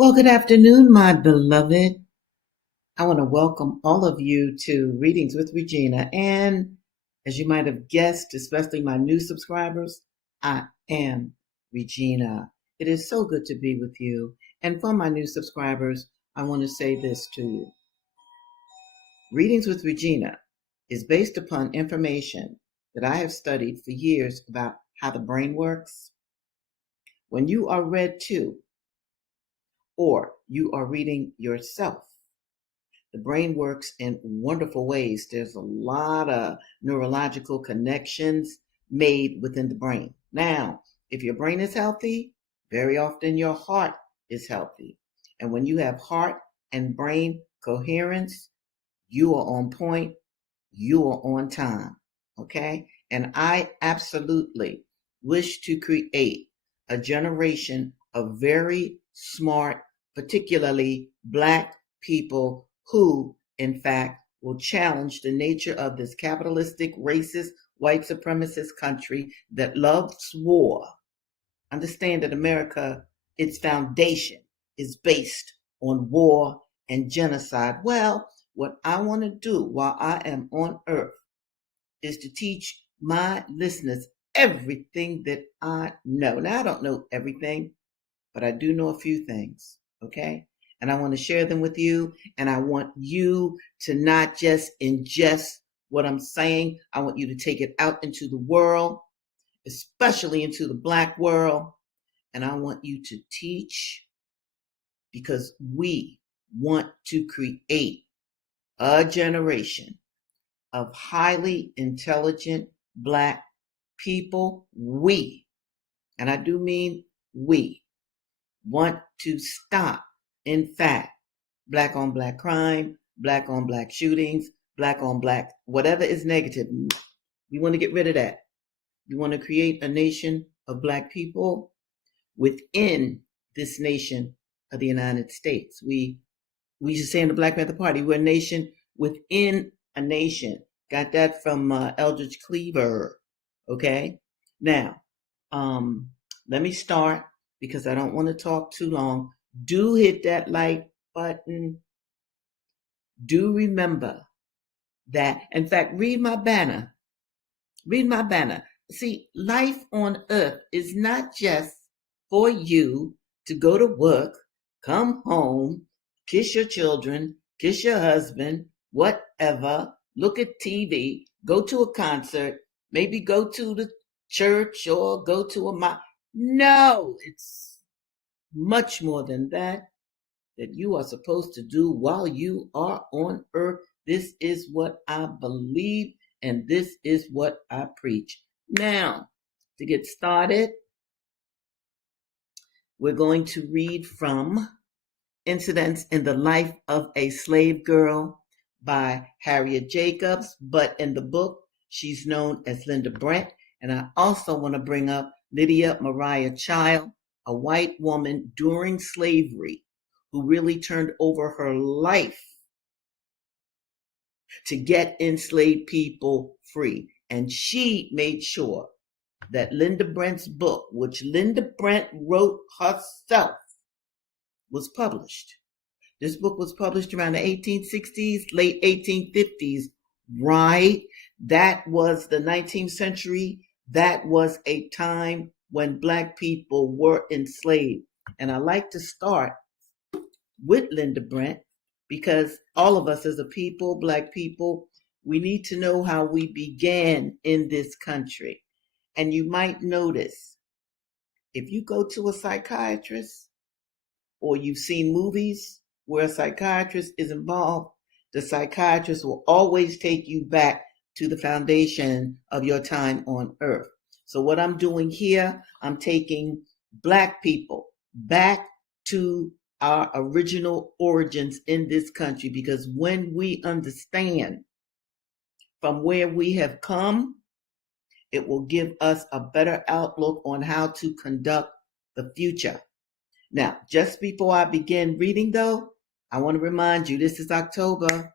Well, good afternoon, my beloved. I want to welcome all of you to Readings with Regina. And as you might have guessed, especially my new subscribers, I am Regina. It is so good to be with you. And for my new subscribers, I want to say this to you. Readings with Regina is based upon information that I have studied for years about how the brain works. When you are read to, or you are reading yourself, the brain works in wonderful ways. There's a lot of neurological connections made within the brain. Now, if your brain is healthy, very often your heart is healthy. And when you have heart and brain coherence, you are on point, you are on time. Okay? And I absolutely wish to create a generation of very smart, particularly Black people who, in fact, will challenge the nature of this capitalistic, racist, white supremacist country that loves war. Understand that America, its foundation is based on war and genocide. Well, what I want to do while I am on earth is to teach my listeners everything that I know. Now, I don't know everything, but I do know a few things, okay? And I want to share them with you. And I want you to not just ingest what I'm saying, I want you to take it out into the world, especially into the Black world. And I want you to teach because we want to create a generation of highly intelligent Black people. We, and I do mean we, want to stop, in fact, Black on Black crime, Black on Black shootings, Black on Black, whatever is negative. We want to get rid of that. We want to create a nation of Black people within this nation of the United States. We used to say in the Black Panther Party, we're a nation within a nation. Got that from Eldridge Cleaver. Okay? Now, let me start because I don't want to talk too long. Do hit that like button. Do remember that. In fact, read my banner. Read my banner. See, life on earth is not just for you to go to work, come home, kiss your children, kiss your husband, whatever, look at TV, go to a concert, maybe go to the church or go to a mosque. No, it's much more than that you are supposed to do while you are on earth. This is what I believe, and this is what I preach. Now, to get started, we're going to read from Incidents in the Life of a Slave Girl by Harriet Jacobs, but in the book, she's known as Linda Brent. And I also want to bring up Lydia Mariah Child, a white woman during slavery who really turned over her life to get enslaved people free. And she made sure that Linda Brent's book, which Linda Brent wrote herself, was published. This book was published around the 1860s, late 1850s, right? That was the 19th century. That was a time when Black people were enslaved. And I like to start with Linda Brent because all of us as a people, Black people, we need to know how we began in this country. And you might notice if you go to a psychiatrist or you've seen movies where a psychiatrist is involved, the psychiatrist will always take you back to the foundation of your time on earth. So what I'm doing here, I'm taking Black people back to our original origins in this country, because when we understand from where we have come, it will give us a better outlook on how to conduct the future. Now, just before I begin reading, though, I want to remind you this is October,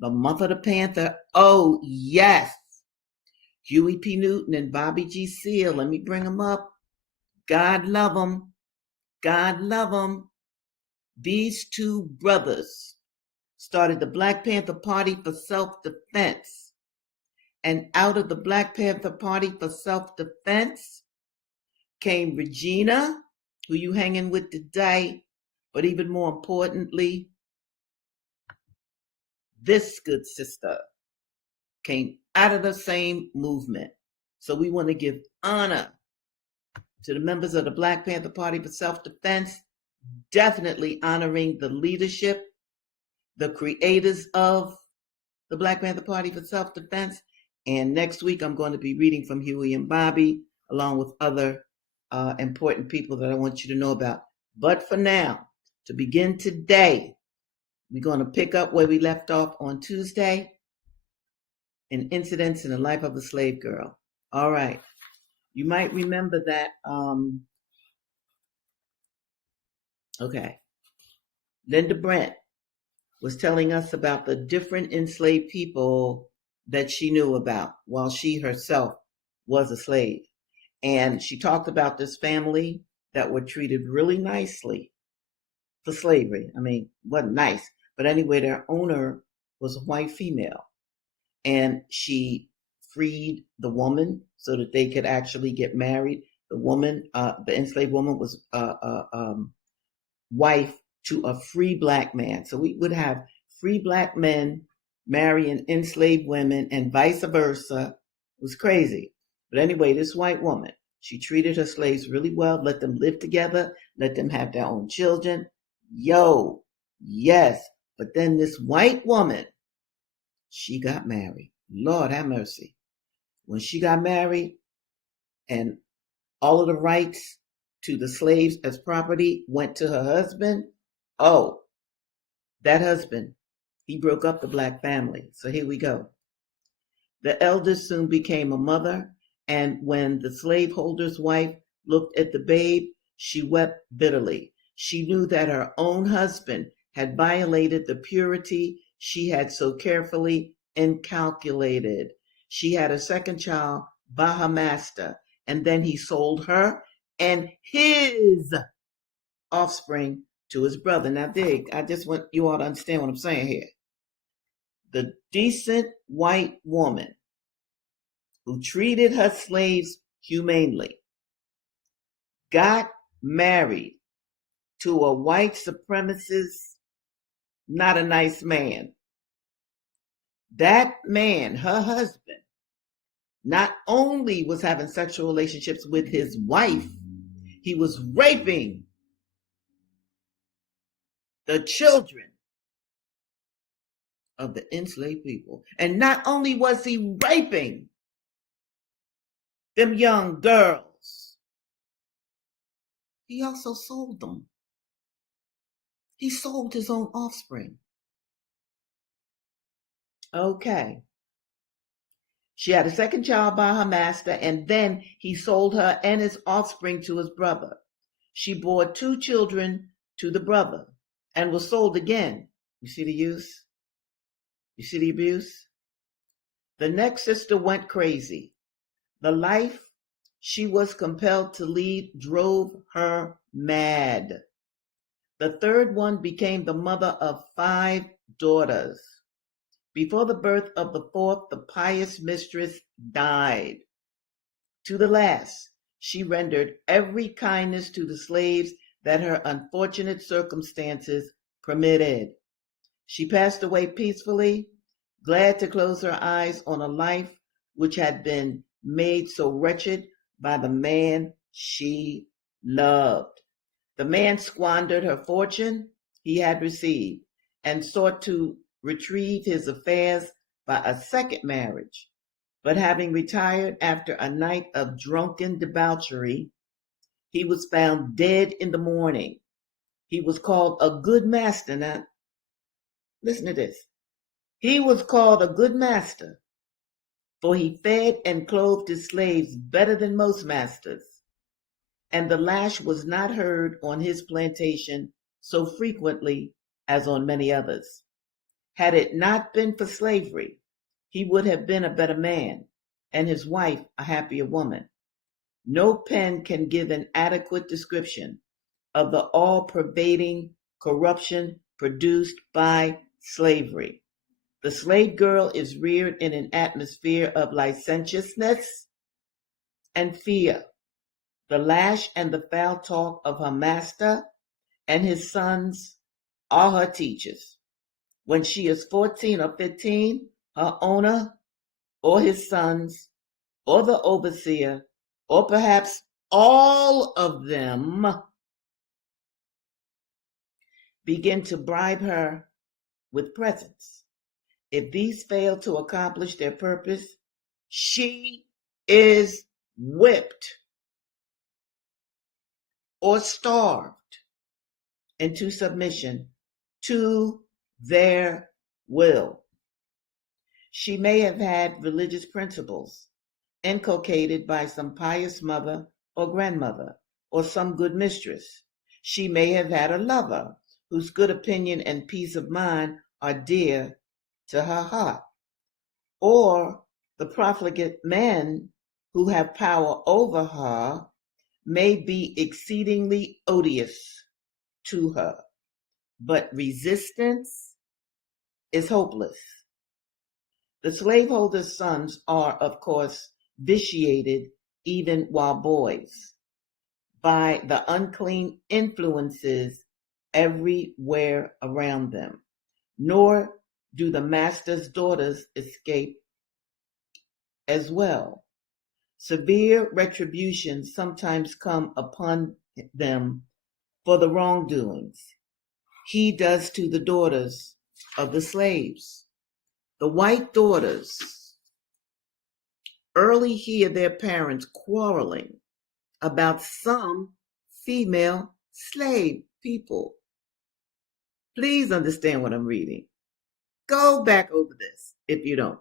the month of the Panther. Oh, yes. Huey P. Newton and Bobby G. Seale. Let me bring them up. God love them. God love them. These two brothers started the Black Panther Party for self-defense. And out of the Black Panther Party for self-defense came Regina, who you hanging with today, but even more importantly, this good sister came out of the same movement. So we want to give honor to the members of the Black Panther Party for self-defense, definitely honoring the leadership, the creators of the Black Panther Party for self-defense. And next week, I'm going to be reading from Huey and Bobby, along with other important people that I want you to know about. But for now, to begin today, we're going to pick up where we left off on Tuesday in Incidents in the Life of a Slave Girl. All right. You might remember that, Linda Brent was telling us about the different enslaved people that she knew about while she herself was a slave. And she talked about this family that were treated really nicely for slavery. I mean, wasn't nice, but anyway, their owner was a white female. And she freed the woman so that they could actually get married. The woman, the enslaved woman, was wife to a free Black man. So we would have free Black men marrying enslaved women and vice versa. It was crazy. But anyway, this white woman, she treated her slaves really well, let them live together, let them have their own children. Yes. But then this white woman, she got married. Lord have mercy. When she got married and all of the rights to the slaves as property went to her husband, that husband, he broke up the Black family. So here we go. The eldest soon became a mother, and when the slaveholder's wife looked at the babe, she wept bitterly. She knew that her own husband had violated the purity she had so carefully inculcated. She had a second child by her master, and then he sold her and his offspring to his brother. Now, dig, I just want you all to understand what I'm saying here. The decent white woman who treated her slaves humanely got married to a white supremacist, not a nice man. That man, her husband, not only was having sexual relationships with his wife, he was raping the children of the enslaved people. And not only was he raping them young girls, he also sold them. He sold his own offspring. Okay. She had a second child by her master, and then he sold her and his offspring to his brother. She bore 2 children to the brother and was sold again. You see the use? You see the abuse? The next sister went crazy. The life she was compelled to lead drove her mad. The third one became the mother of 5 daughters. Before the birth of the 4th, the pious mistress died. To the last, she rendered every kindness to the slaves that her unfortunate circumstances permitted. She passed away peacefully, glad to close her eyes on a life which had been made so wretched by the man she loved. The man squandered her fortune he had received and sought to retrieve his affairs by a second marriage. But having retired after a night of drunken debauchery, he was found dead in the morning. He was called a good master. Now, listen to this. He was called a good master, for he fed and clothed his slaves better than most masters. And the lash was not heard on his plantation so frequently as on many others. Had it not been for slavery, he would have been a better man, and his wife a happier woman. No pen can give an adequate description of the all-pervading corruption produced by slavery. The slave girl is reared in an atmosphere of licentiousness and fear. The lash and the foul talk of her master and his sons are her teachers. When she is 14 or 15, her owner or his sons or the overseer, or perhaps all of them, begin to bribe her with presents. If these fail to accomplish their purpose, she is whipped or starved into submission to their will. She may have had religious principles inculcated by some pious mother or grandmother or some good mistress. She may have had a lover whose good opinion and peace of mind are dear to her heart. Or the profligate men who have power over her may be exceedingly odious to her, but resistance is hopeless. The slaveholder's sons are, of course, vitiated even while boys by the unclean influences everywhere around them, nor do the master's daughters escape as well. Severe retributions sometimes come upon them for the wrongdoings he does to the daughters of the slaves. The white daughters early hear their parents quarreling about some female slave people. Please understand what I'm reading. Go back over this if you don't.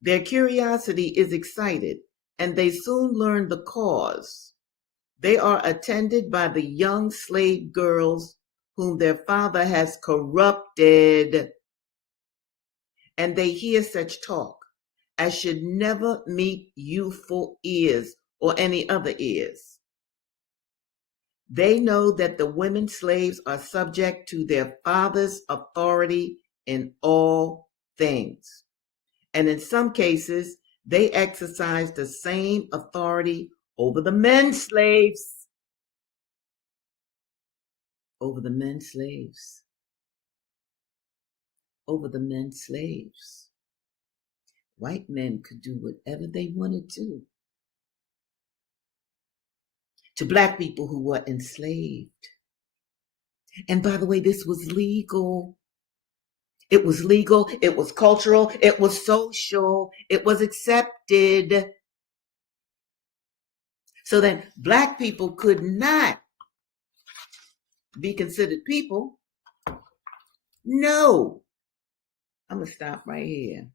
Their curiosity is excited, and they soon learn the cause. They are attended by the young slave girls whom their father has corrupted, and they hear such talk as should never meet youthful ears or any other ears. They know that the women slaves are subject to their father's authority in all things. And in some cases, they exercise the same authority over the men slaves. Over the men slaves. Over the men slaves. White men could do whatever they wanted to black people who were enslaved. And by the way, this was legal. It was legal, it was cultural, it was social, it was accepted. So then black people could not be considered people. No. I'm going to stop right here.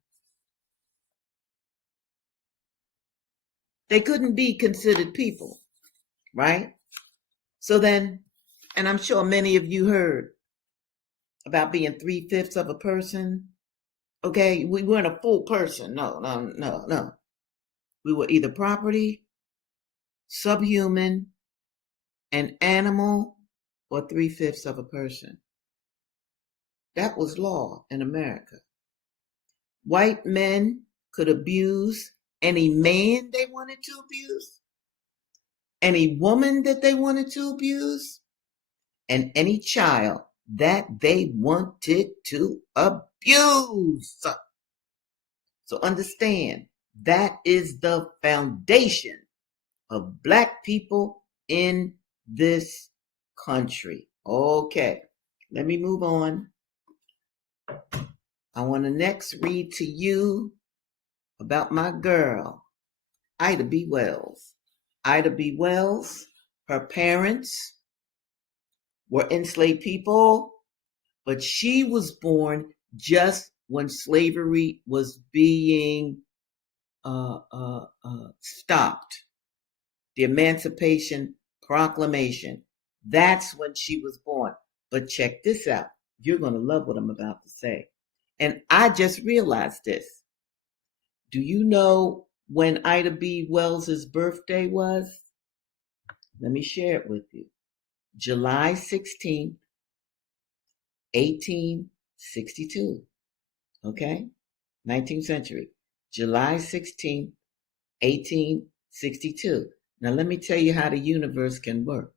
They couldn't be considered people, right? So then, and I'm sure many of you heard about being 3/5 of a person. Okay, we weren't a full person. No. We were either property, subhuman, an animal, or 3/5 of a person. That was law in America. White men could abuse any man they wanted to abuse, any woman that they wanted to abuse, and any child that they wanted to abuse. So understand, that is the foundation of black people in this country. Okay, let me move on. I want to next read to you about my girl, Ida B. Wells. Ida B. Wells, her parents were enslaved people, but she was born just when slavery was being stopped. The Emancipation Proclamation. That's when she was born. But check this out. You're going to love what I'm about to say. And I just realized this. Do you know when Ida B. Wells' birthday was? Let me share it with you. July 16th, 1862. Okay? 19th century. July 16th, 1862. Now, let me tell you how the universe can work.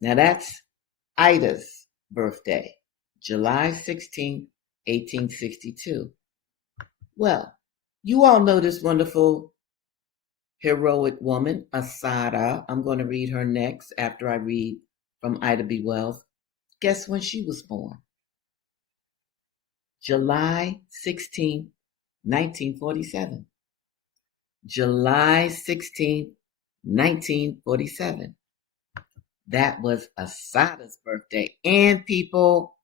Now, that's Ida's birthday, July 16th, 1862. Well, you all know this wonderful heroic woman, Assata. I'm going to read her next after I read from Ida B. Wells. Guess when she was born? July 16th, 1947. July 16th, 1947. That was Assata's birthday. And people,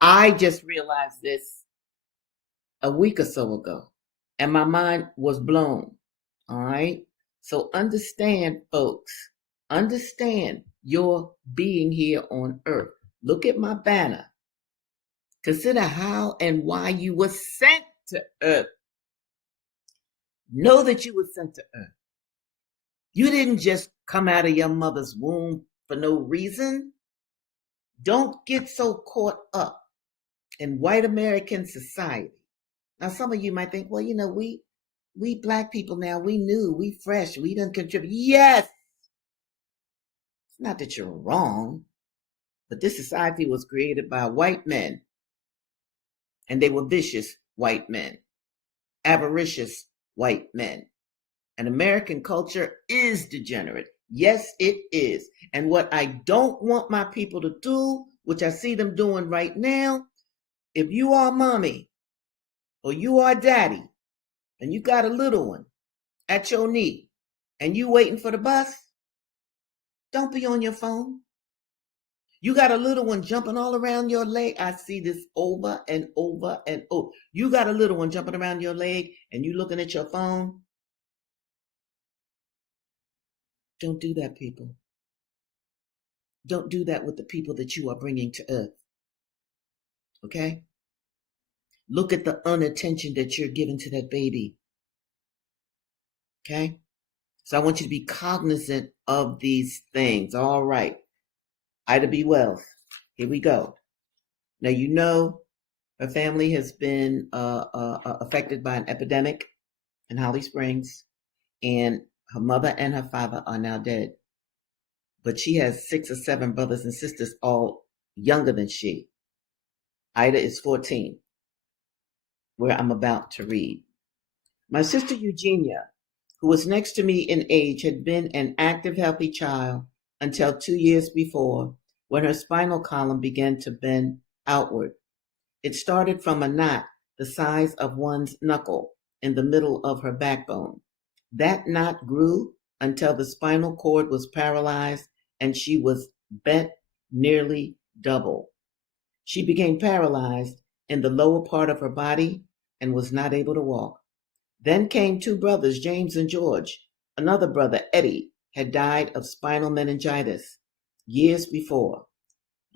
I just realized this a week or so ago, and my mind was blown. All right. So understand, folks, understand your being here on earth. Look at my banner. Consider how and why you were sent to earth. Know that you were sent to earth. You didn't just come out of your mother's womb for no reason. Don't get so caught up in white American society. Now, some of you might think, well, we black people now, we new, we fresh, we didn't contribute. Yes, it's not that you're wrong, but this society was created by white men, and they were vicious white men, avaricious white men. And American culture is degenerate. Yes, it is. And what I don't want my people to do, which I see them doing right now, if you are mommy or you are daddy and you got a little one at your knee and you waiting for the bus, don't be on your phone. You got a little one jumping all around your leg. I see this over and over and over. You got a little one jumping around your leg and you looking at your phone. Don't do that, people. Don't do that with the people that you are bringing to earth. Okay? Look at the unattention that you're giving to that baby. Okay? So I want you to be cognizant of these things. All right. Ida B. Wells. Here we go. Now, you know, her family has been affected by an epidemic in Holly Springs, and her mother and her father are now dead. But she has 6 or 7 brothers and sisters, all younger than she. Ida is 14, where I'm about to read. My sister Eugenia, who was next to me in age, had been an active, healthy child until 2 years before, when her spinal column began to bend outward. It started from a knot the size of one's knuckle in the middle of her backbone. That knot grew until the spinal cord was paralyzed and she was bent nearly double. She became paralyzed in the lower part of her body and was not able to walk. Then came 2 brothers, James and George. Another brother, Eddie, had died of spinal meningitis years before.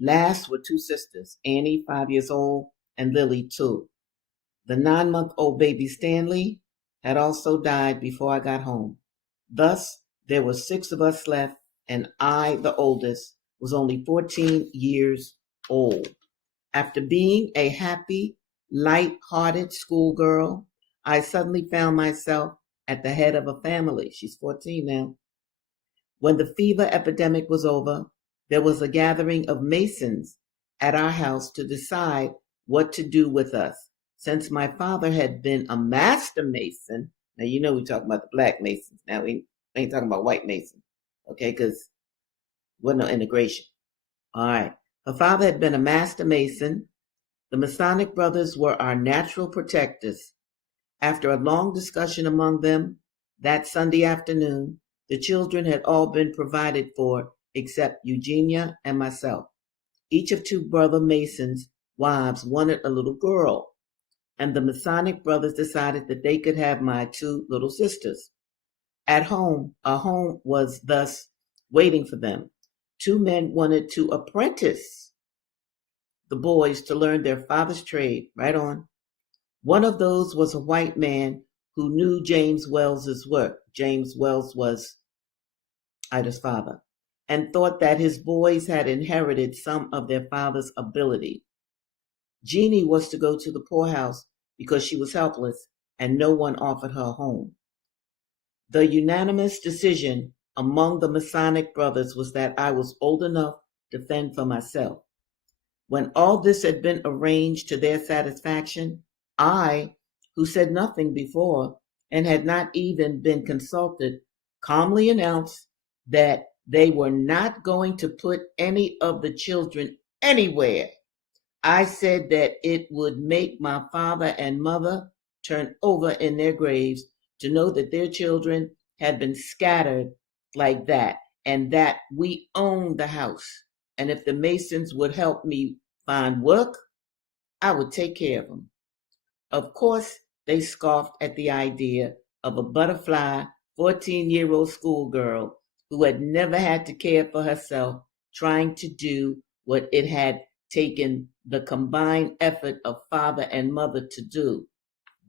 Last were 2 sisters, Annie, 5 years old, and Lily, 2. The 9-month-old baby, Stanley, had also died before I got home. Thus, there were 6 of us left, and I, the oldest, was only 14 years old. After being a happy, light-hearted schoolgirl, I suddenly found myself at the head of a family. She's 14 now. When the fever epidemic was over, there was a gathering of Masons at our house to decide what to do with us. Since my father had been a master Mason, now you know we're talking about the black Masons. Now we ain't talking about white Masons, okay? Because wasn't no integration. All right. Her father had been a master Mason. The Masonic brothers were our natural protectors. After a long discussion among them that Sunday afternoon, the children had all been provided for except Eugenia and myself. Each of 2 brother Masons' wives wanted a little girl, and the Masonic brothers decided that they could have my 2 little sisters. At home, a home was thus waiting for them. 2 men wanted to apprentice the boys to learn their father's trade. Right on. One of those was a white man who knew James Wells's work. James Wells was Ida's father. and thought that his boys had inherited some of their father's ability. Jeannie was to go to the poorhouse because she was helpless and no one offered her a home. The unanimous decision among the Masonic brothers was that I was old enough to fend for myself. When all this had been arranged to their satisfaction, I, who said nothing before and had not even been consulted, calmly announced that they were not going to put any of the children anywhere. I said that it would make my father and mother turn over in their graves to know that their children had been scattered like that, and that we owned the house. And if the Masons would help me find work, I would take care of them. Of course, they scoffed at the idea of a butterfly 14-year-old schoolgirl who had never had to care for herself trying to do what it had taken the combined effort of father and mother to do.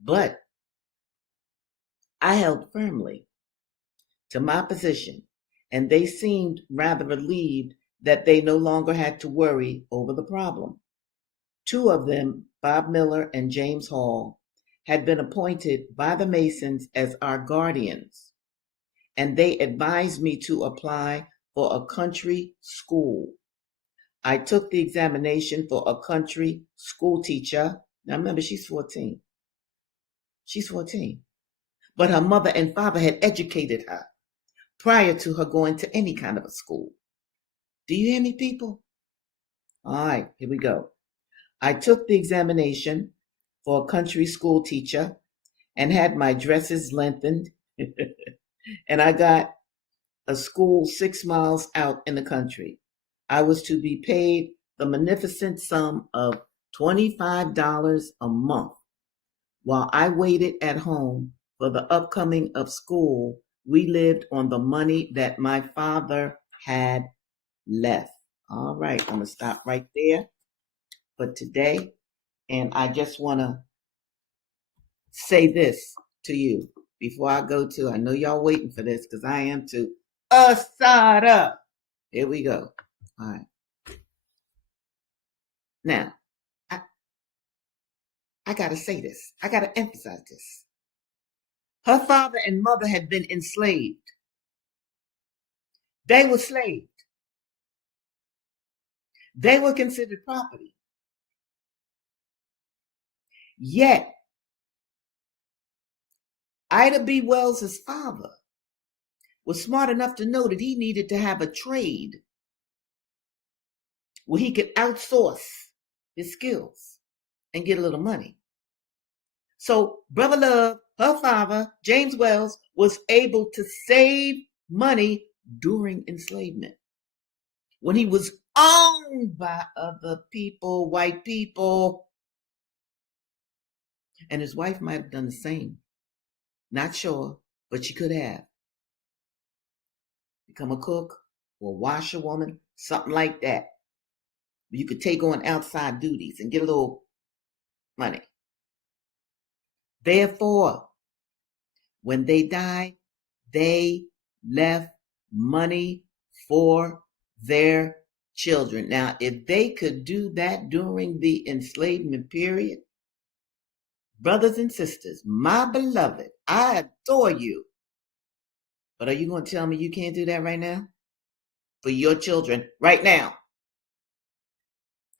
But I held firmly to my position, and they seemed rather relieved that they no longer had to worry over the problem. Two of them, Bob Miller and James Hall, had been appointed by the Masons as our guardians, and they advised me to apply for a country school. I took the examination for a country school teacher. Now remember, she's 14. She's 14. But her mother and father had educated her prior to her going to any kind of a school. Do you hear me, people? All right, here we go. I took the examination for a country school teacher and had my dresses lengthened. And I got a school 6 miles out in the country. I was to be paid the magnificent sum of $25 a month. While I waited at home for the upcoming of school, we lived on the money that my father had left. All right, I'm going to stop right there for today. And I just want to say this to you before I go to, I know y'all waiting for this because I am too. Assata. Here we go. All right. Now, I got to say this. I got to emphasize this. Her father and mother had been enslaved. They were slaves. They were considered property. Yet, Ida B. Wells' father was smart enough to know that he needed to have a trade where he could outsource his skills and get a little money. So Brother Love, her father, James Wells, was able to save money during enslavement when he was owned by other people, white people. And his wife might have done the same. Not sure, but she could have. Become a cook or a washerwoman, something like that. You could take on outside duties and get a little money. Therefore, when they died, they left money for their children. Now, if they could do that during the enslavement period, brothers and sisters, my beloved, I adore you. But are you going to tell me you can't do that right now? For your children, right now?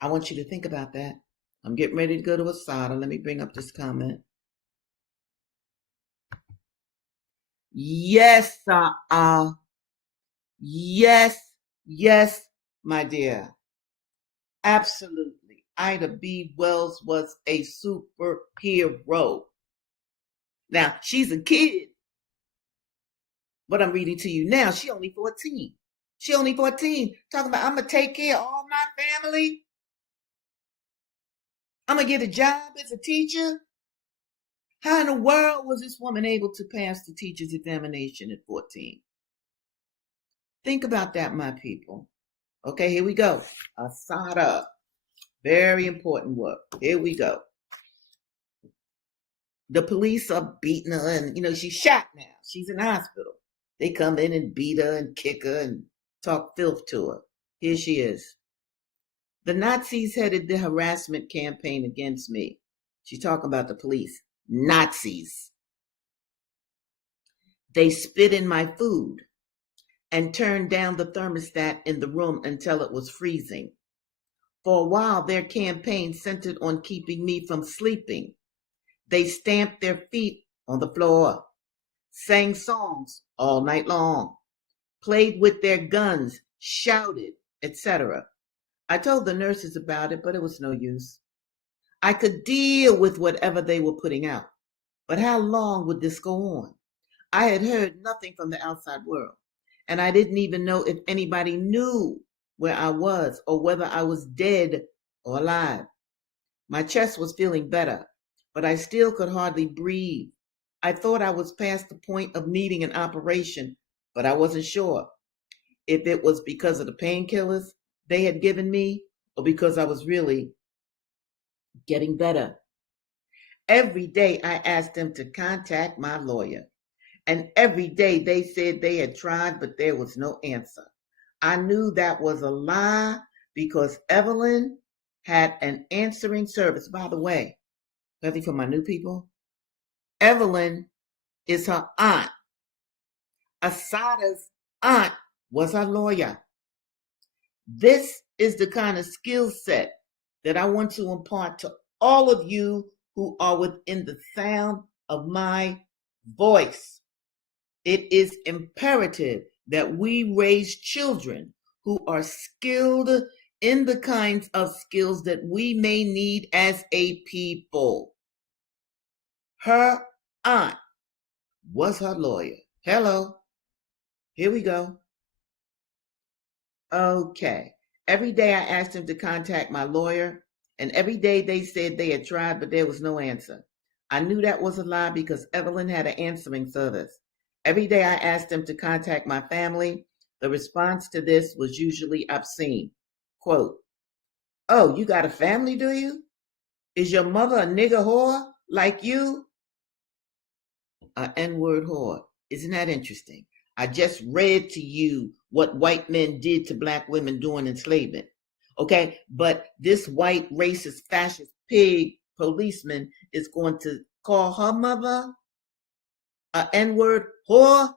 I want you to think about that. I'm getting ready to go to Assata. Let me bring up this comment. Yes, yes, yes, my dear. Absolutely. Ida B. Wells was a superhero. Now, she's a kid, but I'm reading to you now. She only 14. She only 14. Talking about, I'm going to take care of all my family. I'm going to get a job as a teacher. How in the world was this woman able to pass the teacher's examination at 14? Think about that, my people. Okay, here we go. Assata. Very important work. Here we go. The police are beating her and, she's shot now. She's in the hospital. They come in and beat her and kick her and talk filth to her. Here she is. The Nazis headed the harassment campaign against me. She's talking about the police. Nazis. They spit in my food and turned down the thermostat in the room until it was freezing. For a while, their campaign centered on keeping me from sleeping. They stamped their feet on the floor, sang songs all night long, played with their guns, shouted, etc. I told the nurses about it, but it was no use. I could deal with whatever they were putting out. But how long would this go on? I had heard nothing from the outside world, and I didn't even know if anybody knew where I was or whether I was dead or alive. My chest was feeling better, but I still could hardly breathe. I thought I was past the point of needing an operation, but I wasn't sure if it was because of the painkillers they had given me or because I was really getting better. Every day I asked them to contact my lawyer, and every day they said they had tried, but there was no answer. I knew that was a lie because Evelyn had an answering service. By the way, nothing for my new people. Evelyn is her aunt. Assata's aunt was her lawyer. This is the kind of skill set that I want to impart to all of you who are within the sound of my voice. It is imperative that we raise children who are skilled in the kinds of skills that we may need as a people. Her aunt was her lawyer. Hello. Here we go. Okay. Every day I asked him to contact my lawyer, and every day they said they had tried, but there was no answer. I knew that was a lie because Evelyn had an answering service. Every day I asked him to contact my family. The response to this was usually obscene. Quote, "Oh, you got a family, do you? Is your mother a nigger whore like you?" A N-word whore. Isn't that interesting? I just read to you what white men did to black women during enslavement. Okay, but this white racist fascist pig policeman is going to call her mother a N-word whore?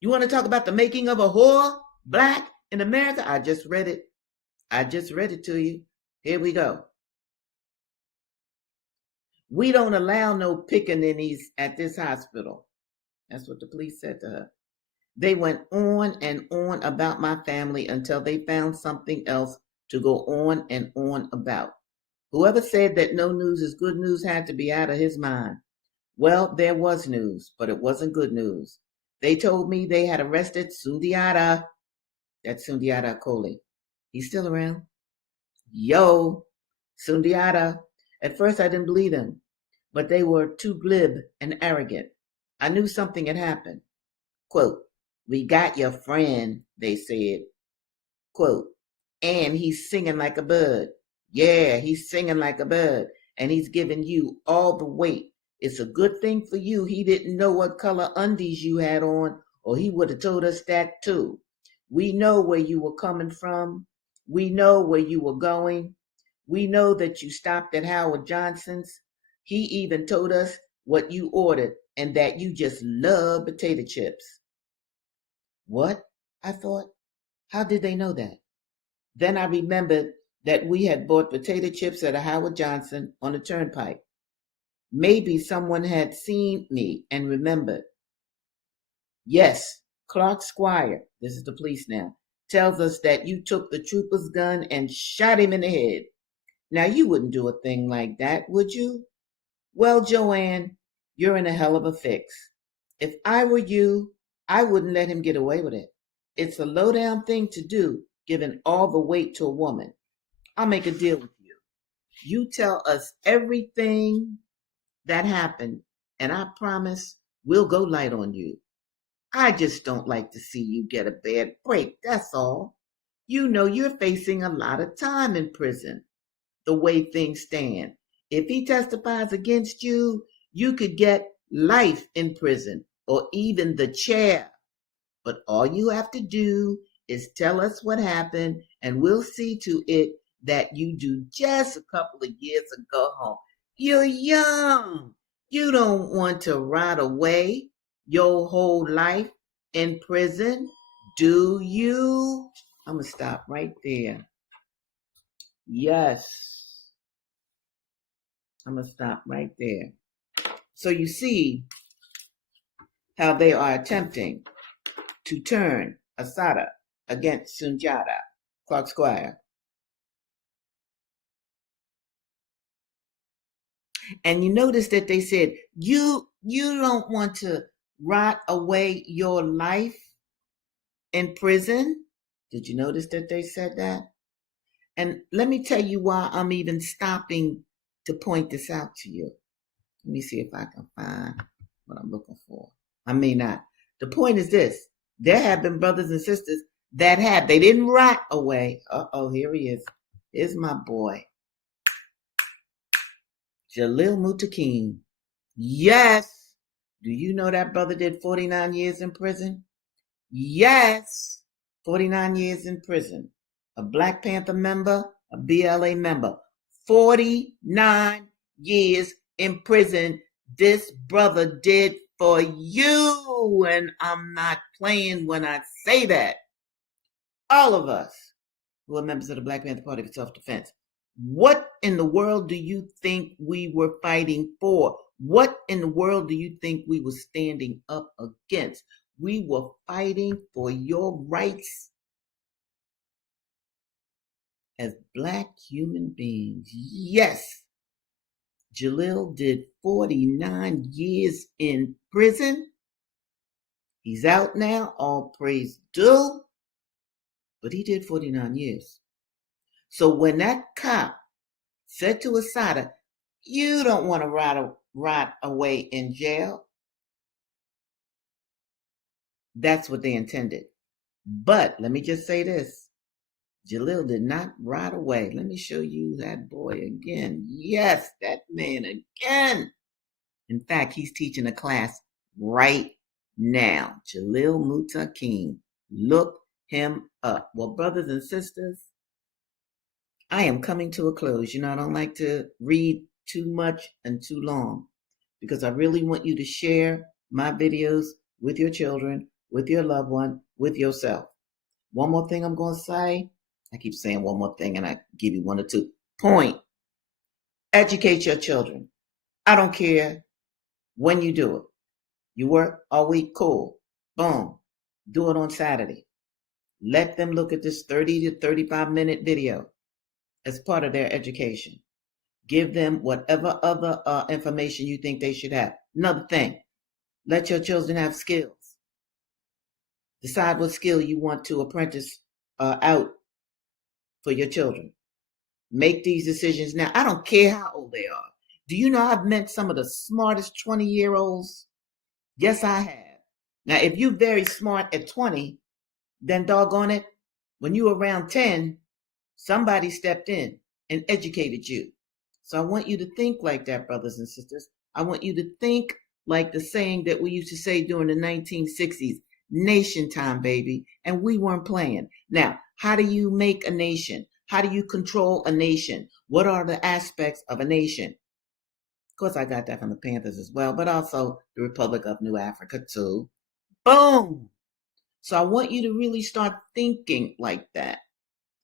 You want to talk about the making of a whore, black in America? I just read it. I just read it to you. Here we go. We don't allow no pickaninnies at this hospital. That's what the police said to her. They went on and on about my family until they found something else to go on and on about. Whoever said that no news is good news had to be out of his mind. Well, there was news, but it wasn't good news. They told me they had arrested Sundiata. That's Sundiata Acoli. He's still around. Yo, Sundiata. At first I didn't believe them, but they were too glib and arrogant. I knew something had happened. Quote, "We got your friend," they said. Quote, "and he's singing like a bird." Yeah, he's singing like a bird, and he's giving you all the weight. It's a good thing for you he didn't know what color undies you had on, or he would have told us that too. We know where you were coming from. We know where you were going. We know that you stopped at Howard Johnson's. He even told us what you ordered and that you just love potato chips. What? I thought. How did they know that? Then I remembered that we had bought potato chips at a Howard Johnson on the turnpike. Maybe someone had seen me and remembered. Yes, Clark Squire, this is the police now, tells us that you took the trooper's gun and shot him in the head. Now, you wouldn't do a thing like that, would you? Well, Joanne, you're in a hell of a fix. If I were you, I wouldn't let him get away with it. It's a low-down thing to do, giving all the weight to a woman. I'll make a deal with you. You tell us everything that happened, and I promise we'll go light on you. I just don't like to see you get a bad break, that's all. You know you're facing a lot of time in prison, the way things stand. If he testifies against you, you could get life in prison or even the chair. But all you have to do is tell us what happened, and we'll see to it that you do just a couple of years and go home. You're young. You don't want to rot away your whole life in prison, do you? I'm going to stop right there. Yes, I'm going to stop right there. So you see how they are attempting to turn Assata against Sunjata, Clark Squire. And you notice that they said, you don't want to rot away your life in prison. Did you notice that they said that? And let me tell you why I'm even stopping to point this out to you. Let me see if I can find what I'm looking for. I may not. The point is this. There have been brothers and sisters that have. They didn't rot away. Uh-oh, here he is. Here's my boy. Jalil Mutakin. Yes. Do you know that brother did 49 years in prison? Yes. 49 years in prison. A Black Panther member, a BLA member. 49 years in prison. This brother did for you. And I'm not playing when I say that. All of us who are members of the Black Panther Party for Self-Defense. What in the world do you think we were fighting for? What in the world do you think we were standing up against? We were fighting for your rights as Black human beings. Yes, Jalil did 49 years in prison. He's out now, all praise due. But he did 49 years. So when that cop said to Assata, you don't want to rot away in jail, that's what they intended. But let me just say this. Jalil did not rot away. Let me show you that boy again. Yes, that man again. In fact, he's teaching a class right now. Jalil Mutakin. Look him up. Well, brothers and sisters, I am coming to a close. You know, I don't like to read too much and too long because I really want you to share my videos with your children, with your loved one, with yourself. One more thing I'm going to say. I keep saying one more thing and I give you one or two. Point. Educate your children. I don't care when you do it. You work all week, cool. Boom. Do it on Saturday. Let them look at this 30 to 35-minute video as part of their education. Give them whatever other information you think they should have. Another thing, let your children have skills. Decide what skill you want to apprentice out for your children. Make these decisions now. I don't care how old they are. Do you know I've met some of the smartest 20-year-olds? Yes, I have. Now, if you're very smart at 20, then doggone it, when you were around 10, somebody stepped in and educated you. So I want you to think like that, brothers and sisters. I want you to think like the saying that we used to say during the 1960s, nation time, baby. And we weren't playing. Now, how do you make a nation? How do you control a nation? What are the aspects of a nation? Of course, I got that from the Panthers as well, but also the Republic of New Africa too. Boom! So I want you to really start thinking like that,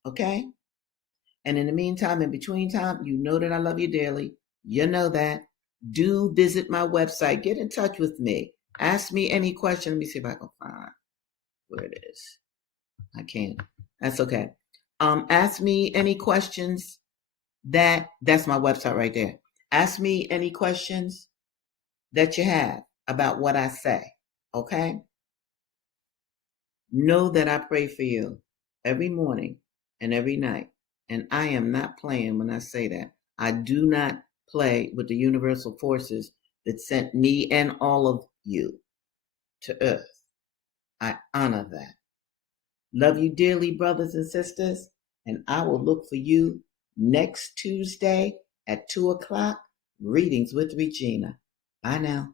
okay? And in the meantime, in between time, you know that I love you dearly. You know that. Do visit my website. Get in touch with me. Ask me any question. Let me see if I can find where it is. I can't. That's okay. Ask me any questions that's my website right there. Ask me any questions that you have about what I say. Okay? Know that I pray for you every morning and every night. And I am not playing when I say that. I do not play with the universal forces that sent me and all of you to earth. I honor that. Love you dearly, brothers and sisters. And I will look for you next Tuesday at 2 o'clock. Readings with Regina. Bye now.